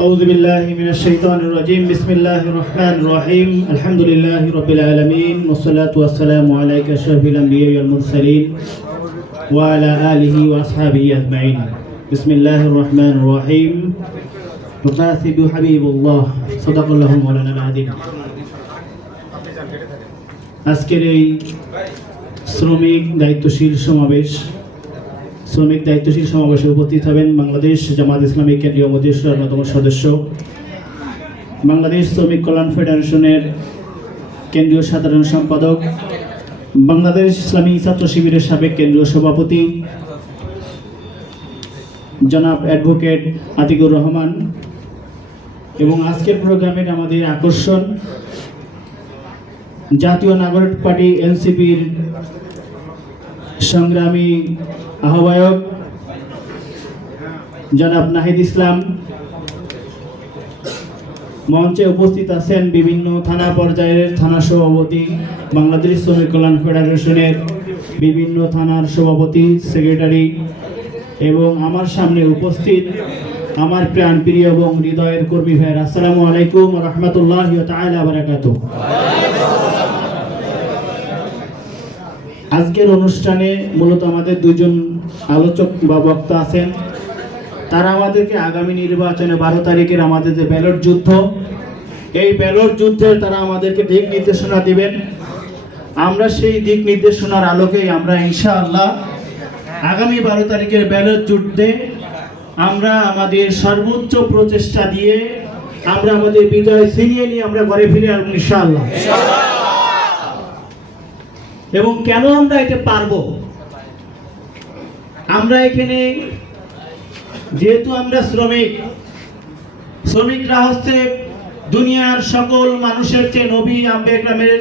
أعوذ بالله من الشيطان الرجيم بسم الله الرحمن الرحيم الحمد لله رب العالمين والصلاة والسلام عليك أشرف الأنبياء والمرسلين وعلى آله وأصحابه أجمعين بسم الله الرحمن الرحيم وقاسب حبيب الله صدق الله مولانا العظيم আজকের এই শ্রমিক দায়িত্বশীল সমাবেশে উপস্থিত হবেন বাংলাদেশ জামাত ইসলামী কেন্দ্রীয় মজলিসের অন্যতম সদস্য, বাংলাদেশ শ্রমিক কল্যাণ ফেডারেশনের কেন্দ্রীয় সাধারণ সম্পাদক, বাংলাদেশ ইসলামী ছাত্র শিবিরের সাবেক কেন্দ্রীয় সভাপতি জনাব অ্যাডভোকেট আতিকুর রহমান এবং আজকের প্রোগ্রামের আমাদের আকর্ষণ জাতীয় নাগরিক পার্টি এনসিপির সংগ্রামী আহ্বায়ক জনাব নাহিদ ইসলাম। মঞ্চে উপস্থিত আছেন বিভিন্ন থানা পর্যায়ের থানা সভাপতি, বাংলাদেশ শ্রমিক কল্যাণ ফেডারেশনের বিভিন্ন থানার সভাপতি, সেক্রেটারি এবং আমার সামনে উপস্থিত আমার প্রাণপ্রিয় এবং হৃদয়ের কর্মী ভাইয়ের, আসসালামু আলাইকুম ওয়া রাহমাতুল্লাহি ওয়া তাআলা ওয়া বারাকাতুহু। আজকের অনুষ্ঠানে মূলত আমাদের দুজন আলোচক বা বক্তা আছেন। তারা আমাদেরকে আগামী নির্বাচনে 12 তারিখের আমাদের যে ব্যালট যুদ্ধ, এই ব্যালট যুদ্ধের তারা আমাদেরকে দিক নির্দেশনা দিবেন। আমরা সেই দিক নির্দেশনার আলোকেই আমরা ইনশাআল্লাহ আগামী 12 তারিখের ব্যালট যুদ্ধে আমরা আমাদের সর্বোচ্চ প্রচেষ্টা দিয়ে আমরা আমাদের বিজয় ছিনিয়ে নিয়ে আমরা ঘরে ফিরে আসবো ইনশাআল্লাহ। এবং কেন আমরা এটা পারবো? আমরা এখানে যেহেতু আমরা শ্রমিকরা হচ্ছে দুনিয়ার সকল মানুষের চেয়ে নবী আম্বেকরামের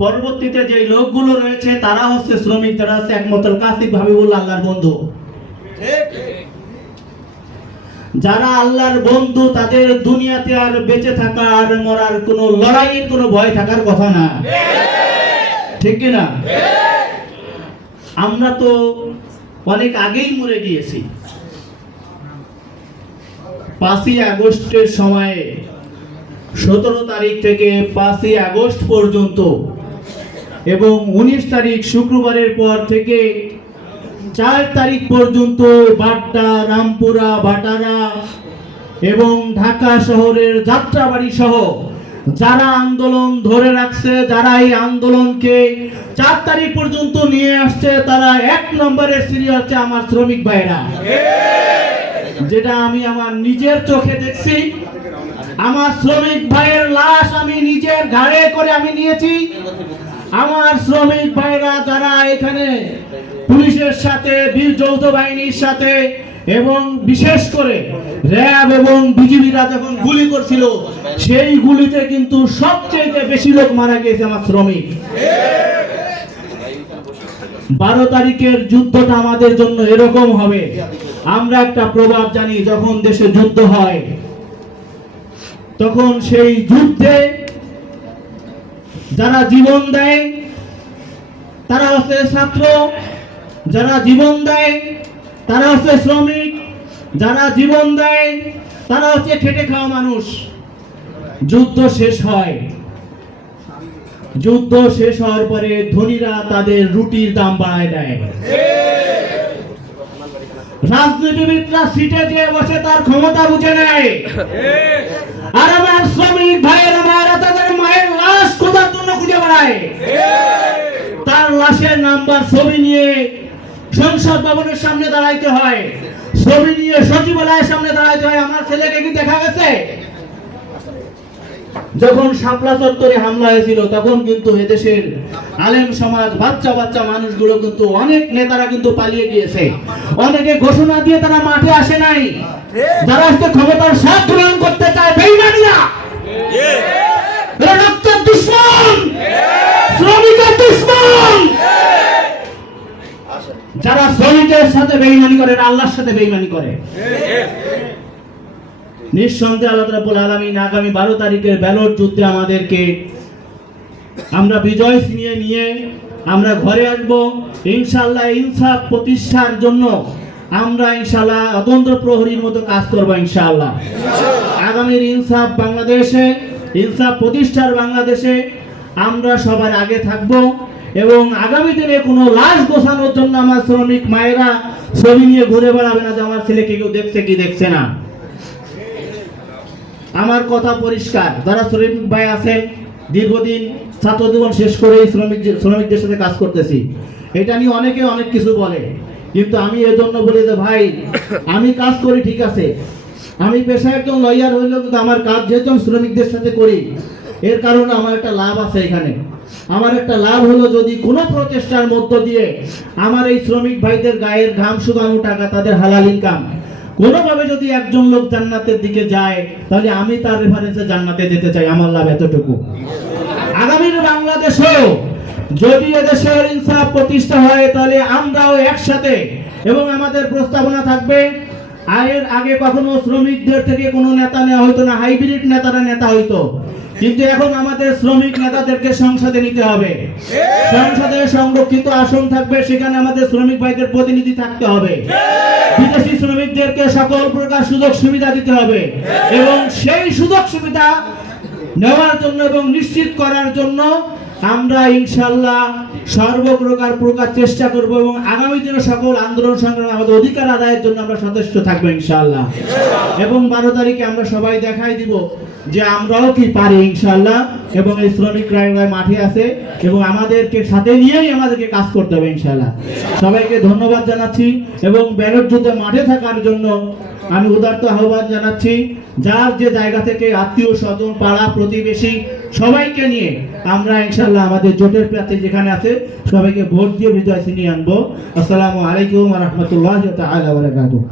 পরবর্তীতে যে লোকগুলো রয়েছে তারা হচ্ছে শ্রমিক, তারা হচ্ছে একমাত্র কাসিব হাবিবুল্লাহ আল্লাহর বন্ধু। যারা আল্লাহর বন্ধু তাদের দুনিয়াতে আর বেঁচে থাকার মরার কোনো লড়াইয়ের কোনো ভয় থাকার কথা না, ঠিক কিনা? আমরা তো অনেক আগেই মরে গিয়েছি। 5ই আগস্টের সময়ে 17 তারিখ থেকে 5ই আগস্ট পর্যন্ত এবং 19 তারিখ শুক্রবারের পর থেকে 4 তারিখ পর্যন্ত বাড্ডা, রামপুরা, বাটারা এবং ঢাকা শহরের যাত্রাবাড়ি সহ যারা আন্দোলন ধরে রাখছে, যারা এই আন্দোলনকে 4 তারিখ পর্যন্ত নিয়ে আসছে, তারা 1 নম্বরের সিরিয়াল হচ্ছে আমার শ্রমিক ভাইরা। যেটা আমি আমার নিজের চোখে দেখছি। আমার শ্রমিক ভাইয়ের লাশ আমি নিজের ঘাড়ে করে আমি নিয়েছি। আমার শ্রমিক ভাইরা যারা এখানে পুলিশের সাথে, যৌথ বাহিনীর সাথে এবং বিশেষ করে র্যাব এবং বিজিবিরা যখন গুলি করছিল, সেই গুলিতে কিন্তু সবচেয়ে বেশি লোক মারা গিয়েছে আমার শ্রমিক। 12 তারিখের যুদ্ধটা আমাদের জন্য এরকম হবে। আমরা একটা প্রভাব জানি, যখন দেশে যুদ্ধ হয় তখন সেই যুদ্ধে যারা জীবন দেয় তারা হচ্ছে ছাত্র, যারা জীবন দেয় তারা হচ্ছে শ্রমিক, যারা জীবন দেয় তারা হচ্ছে খেটে খাওয়া মানুষ। যুদ্ধ শেষ হয়, যুদ্ধ শেষ হওয়ার পরে ধনীরা তাদের রুটির দাম বাড়ায় দেয়। রাজনীতিবিদরা সিটে যে বসে তার ক্ষমতা বুঝে নেয়। আর আমার শ্রমিক ভাইয়েরা মায়েরা তাদের মায়ের লাশ খোঁজার জন্য খুঁজে বেড়ায়। তার লাশের নাম্বার ছবি নিয়ে সংসদ ভবনের সামনে দাঁড়াইতে হয়, ছবি নিয়ে সচিবালয়ের সামনে দাঁড়াইতে হয়। আমার ছেলেকে কি দেখা গেছে? যখন শাপলা চত্বরে হামলা হয়েছিল তখন কিন্তু এদেশের আলেম সমাজ, বাচ্চা বাচ্চা মানুষগুলো কিন্তু অনেক নেতারা কিন্তু পালিয়ে গিয়েছে। অনেকে ঘোষণা দিয়ে তারা মাঠে আসে নাই। যারা আজকে ক্ষমতার স্বাদ গ্রহণ করতে চায় বেঈমানিরা, রক্তের দুশমন, শ্রমিকের দুশমন। যারা শ্রমিকের সাথে বেঈমানি করে, আল্লাহর সাথে বেঈমানি করে। নিঃসন্দেহে আল্লাহ রাব্বুল আলামিন আগামী 12 তারিখের ব্যালট যুদ্ধে আমাদেরকে আমরা বিজয় ছিনিয়ে নিয়ে আমরা ঘরে আসব ইনশাআল্লাহ। ইনসাফ প্রতিষ্ঠার জন্য আমরা ইনশাআল্লাহ অতন্ত্র প্রহরীর মতো কাজ করব ইনশাআল্লাহ। আগামীর ইনসাফ বাংলাদেশে, ইনসাফ প্রতিষ্ঠার বাংলাদেশে আমরা সবার আগে থাকব এবং আগামী দিনে কোনো লাশ গোছানোর জন্য আমার শ্রমিক মায়েরা ছবি নিয়ে ঘুরে বেড়াবে না যে আমার ছেলেকে কেউ দেখছে কি দেখছে না। আমার কথা পরিষ্কার, যারা শ্রমিক ভাই আছেন, দীর্ঘদিন ছাত্র জীবন শেষ করে শ্রমিকদের সাথে কাজ করতেছি, এটা নিয়ে অনেকে অনেক কিছু বলে, কিন্তু আমি এজন্য বলি যে ভাই আমি কাজ করি ঠিক আছে, আমি পেশায় একজন লয়ার হইলেও কিন্তু আমার কাজ যেহেতু আমি শ্রমিকদের সাথে করি, এর কারণে আমার একটা লাভ আছে। এখানে আমার একটা লাভ হলো, যদি কোনো প্রচেষ্টার মধ্য দিয়ে আমার এই শ্রমিক ভাইদের গায়ের ঘাম শুকানো টাকা, তাদের হালাল ইনকাম কোনোভাবে যদি একজন লোক জান্নাতের দিকে যায়, তাহলে আমি তার রেফারেন্সে জান্নাতে যেতে চাই। আমার লাভ এতটুকু। আগামীর বাংলাদেশেও যদি এদেশের ইনসাফ প্রতিষ্ঠা হয়, তাহলে আমরাও একসাথে, এবং আমাদের প্রস্তাবনা থাকবে, এর আগে কখনো শ্রমিকদের থেকে কোনো নেতা নেওয়া হইতো না, হাইব্রিড নেতারা নেতা হইতো, কিন্তু এখন আমাদের শ্রমিক নেতাদেরকে সংসদে নিতে হবে। সংসদে সংরক্ষিত আসন থাকবে, সেখানে আমাদের শ্রমিক ভাইদের প্রতিনিধি থাকতে হবে। বিদেশি শ্রমিকদেরকে সকল প্রকার সুযোগ সুবিধা দিতে হবে, এবং সেই সুযোগ সুবিধা নেওয়ার জন্য এবং নিশ্চিত করার জন্য আমরা ইনশাআল্লাহ সর্বপ্রকার চেষ্টা করব, এবং আগামী দিনে সকল আন্দোলন সংগ্রামে আমাদের অধিকার আদায়ের জন্য আমরা সচেষ্ট থাকবো ইনশাআল্লাহ। এবং 12 তারিখে আমরা সবাই দেখাই দিব যে আমরাও কি পারি ইনশাআল্লাহ, এবং এই শ্রমিকরা মাঠে আছে এবং আমাদেরকে সাথে নিয়েই আমাদেরকে কাজ করতে হবে ইনশাআল্লাহ। সবাইকে ধন্যবাদ জানাচ্ছি, এবং ব্যালট যুদ্ধে মাঠে থাকার জন্য আমি উদারত আহ্বান জানাচ্ছি। যার যে জায়গা থেকে আত্মীয় স্বজন, পাড়া প্রতিবেশী সবাইকে নিয়ে আমরা ইনশাআল্লাহ আমাদের জোটের প্রার্থী যেখানে আছে সবাইকে ভোট দিয়ে বিজয় ছিনিয়ে আনবো। আসসালামু আলাইকুম ওয়া রাহমাতুল্লাহি ওয়া বারাকাতুহু।